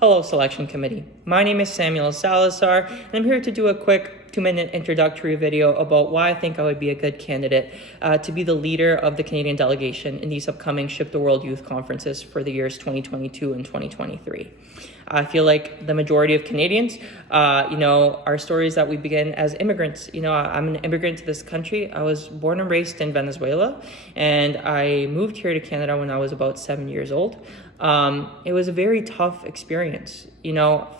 Hello, Selection Committee. My name is Samuel Salazar, and I'm here to do a quick 2-minute introductory video about why I think I would be a good candidate to be the leader of the Canadian delegation in these upcoming Ship the World Youth Conferences for the years 2022 and 2023. I feel like the majority of Canadians, our stories that we begin as immigrants. I'm an immigrant to this country. I was born and raised in Venezuela, and I moved here to Canada when I was about 7 years old. It was a very tough experience,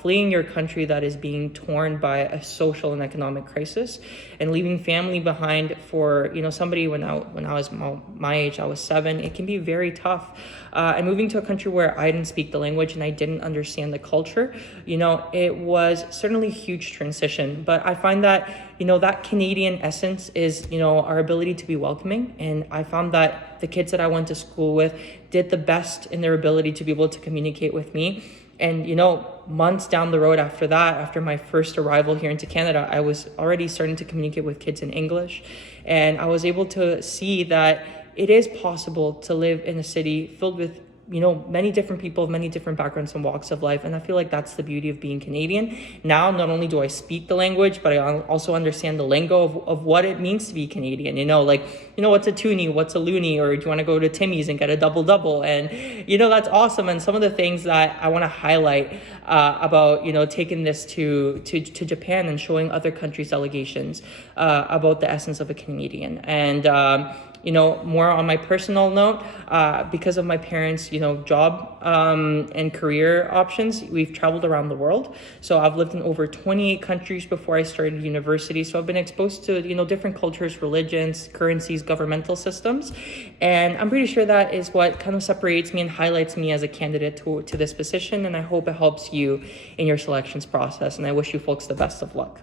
fleeing your country that is being torn by a social and economic crisis, and leaving family behind for, somebody when I was my age, I was 7, it can be very tough. And moving to a country where I didn't speak the language and I didn't understand the culture, it was certainly a huge transition. But I find that, that Canadian essence is, our ability to be welcoming. And I found that the kids that I went to school with did the best in their ability to be able to communicate with me. And, months down the road after that, after my first arrival here into Canada, I was already starting to communicate with kids in English. And I was able to see that it is possible to live in a city filled with many different people of many different backgrounds and walks of life. And I feel like that's the beauty of being Canadian. Now, not only do I speak the language, but I also understand the lingo of what it means to be Canadian. What's a toonie, what's a loony, or do you want to go to Timmy's and get a double-double? And, that's awesome. And some of the things that I want to highlight about, taking this to Japan and showing other countries' delegations about the essence of a Canadian. And, more on my personal note, because of my parents, job and career options, we've traveled around the world. So I've lived in over 28 countries before I started university. So I've been exposed to, different cultures, religions, currencies, governmental systems. And I'm pretty sure that is what kind of separates me and highlights me as a candidate to this position. And I hope it helps you in your selections process. And I wish you folks the best of luck.